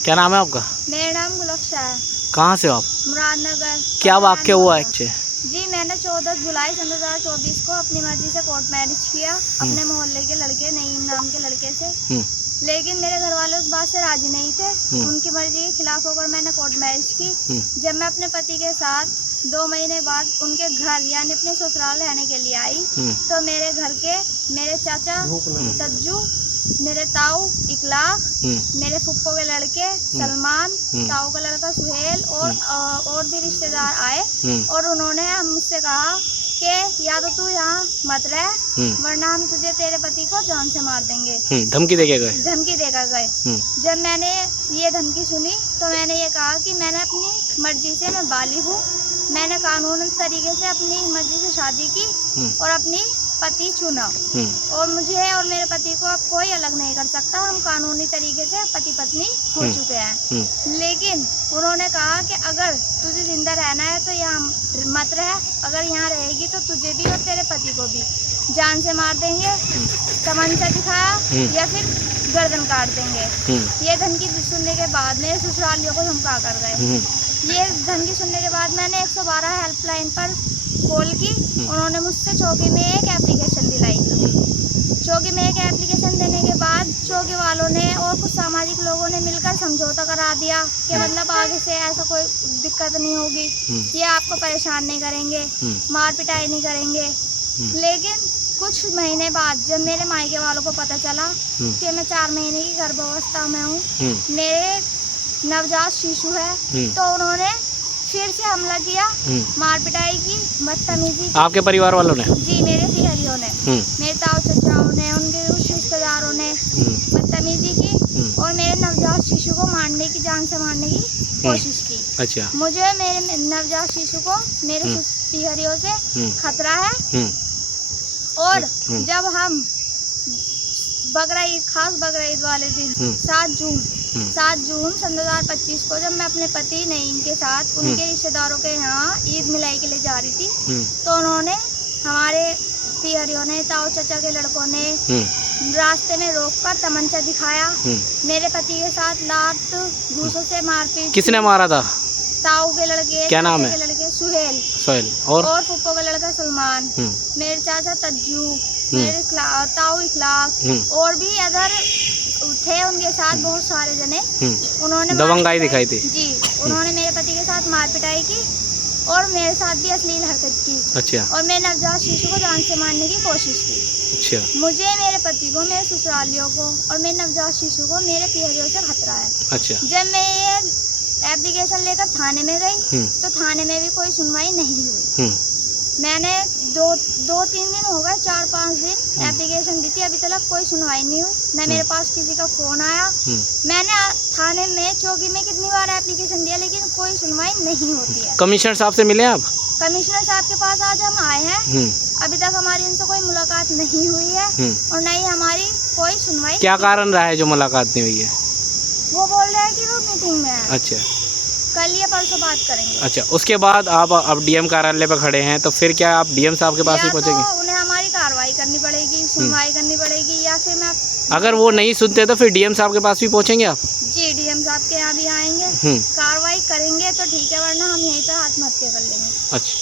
क्या नाम है आपका? मेरा नाम गुलफ्शा है। कहाँ से हो आप? मुरादनगर। क्या वाक्य हुआ है? जी, मैंने 14 जुलाई 2024 को अपनी मर्जी से कोर्ट मैरिज किया अपने मोहल्ले के लड़के नईम नाम के लड़के से। लेकिन मेरे घर वाले उस बात से राजी नहीं थे। उनकी मर्जी के खिलाफ होकर मैंने कोर्ट मैरिज की। जब मैं अपने पति के साथ 2 महीने बाद उनके घर यानी अपने ससुराल रहने के लिए आई तो मेरे घर के मेरे चाचा तज्जू, मेरे ताऊ इकलाक, मेरे फुप्पो के लड़के सलमान, ताऊ का लड़का सुहेल और भी रिश्तेदार आए और उन्होंने मुझसे कहा कि या तो तू यहाँ मत रह वरना हम तुझे तेरे पति को जान से मार देंगे। धमकी देके गए? धमकी देकर गए। जब मैंने ये धमकी सुनी तो मैंने ये कहा कि मैंने अपनी मर्जी से, मैं बालिग हूँ, मैंने कानूनी तरीके से अपनी मर्जी से शादी की और अपनी पति चुना और मुझे और मेरे पति को अब कोई अलग नहीं कर सकता। हम कानूनी तरीके से पति पत्नी हो चुके हैं। लेकिन उन्होंने कहा कि अगर तुझे जिंदा रहना है तो यहाँ मत रह, अगर यहाँ रहेगी तो तुझे भी और तेरे पति को भी जान से मार देंगे, तमंचा दिखाया या फिर गर्दन काट देंगे। ये धमकी सुनने के बाद मेरे ससुरालियों को धमका कर गए। ये धमकी सुनने के बाद मैंने 112 हेल्पलाइन पर कॉल की। उन्होंने मुझसे चौकी में एक एप्लीकेशन दिलाई। चौकी में एक एप्लीकेशन देने के बाद चौकी वालों ने और कुछ सामाजिक लोगों ने मिलकर समझौता करा दिया कि मतलब आगे से ऐसा कोई दिक्कत नहीं होगी, ये आपको परेशान नहीं करेंगे, मार पिटाई नहीं करेंगे। लेकिन कुछ महीने बाद जब मेरे मायके वालों को पता चला कि मैं 4 महीने की गर्भावस्था में हूँ, मेरे नवजात शिशु है, तो उन्होंने फिर से हमला किया, मार पिटाई की, बदतमीजी की। आपके परिवार वालों ने? जी, मेरे तिहरियों ने, मेरे ताऊ चाचाओं ने, उनके कुछ रिश्तेदारों ने बदतमीजी की और मेरे नवजात शिशु को मारने की, जान से मारने की कोशिश की। अच्छा। मुझे मेरे नवजात शिशु को मेरे तिहरियों से खतरा है। और जब हम बकरा ईद, खास बकरा ईद वाले दिन 7 जून 2025 को जब मैं अपने पति नईम के साथ उनके रिश्तेदारों के यहाँ ईद मिलाई के लिए जा रही थी तो उन्होंने, हमारे तिहरियों ने, ताऊ चाचा के लड़कों ने रास्ते में रोककर तमंचा दिखाया। मेरे पति के साथ लात घूसों से मारपीट। किसने मारा था? ताऊ के लड़के। क्या नाम है? लड़के सुहेल और फुप्पो का लड़का सलमान, मेरे चाचा तज्जू, मेरे ताऊ इखलाक और भी अदर थे उनके साथ बहुत सारे जने। उन्होंने दबंगाई दिखाई थी। जी, उन्होंने मेरे पति के साथ मार पिटाई की और मेरे साथ भी अश्लील हरकत की। अच्छा। और मेरे नवजात शिशु को जान से मारने की कोशिश की। अच्छा। मुझे, मेरे पति को, मेरे ससुरालियों को और मेरे नवजात शिशु को मेरे तिहरियों से खतरा है। अच्छा। जब मैं ये एप्लीकेशन लेकर थाने में गई तो थाने में भी कोई सुनवाई नहीं हुई। मैंने 2-3 दिन हो गए, 4-5 दिन एप्लीकेशन दी थी, अभी तक कोई सुनवाई नहीं हुई। न मेरे पास किसी का फोन आया। मैंने थाने में, चौकी में कितनी बार एप्लीकेशन दिया लेकिन कोई सुनवाई नहीं होती है। कमिश्नर साहब से मिले आप? कमिश्नर साहब के पास आज हम आए हैं। अभी तक हमारी उनसे कोई मुलाकात नहीं हुई है और न ही हमारी कोई सुनवाई। क्या कारण रहा है जो मुलाकात नहीं हुई है? वो बोल रहे हैं कि वो मीटिंग में है। अच्छा। कल या परसों बात करेंगे। अच्छा, उसके बाद आप अब डीएम कार्यालय पर खड़े हैं तो फिर क्या आप डीएम साहब के पास ही पहुंचेंगे? तो उन्हें हमारी कार्रवाई करनी पड़ेगी, सुनवाई करनी पड़ेगी, या फिर मैं, अगर वो नहीं सुनते तो फिर डीएम साहब के पास भी पहुंचेंगे आप? जी, डीएम साहब के यहाँ भी आएंगे, कार्रवाई करेंगे तो ठीक है, वरना हम यहीं पर आत्महत्या कर लेंगे। अच्छा।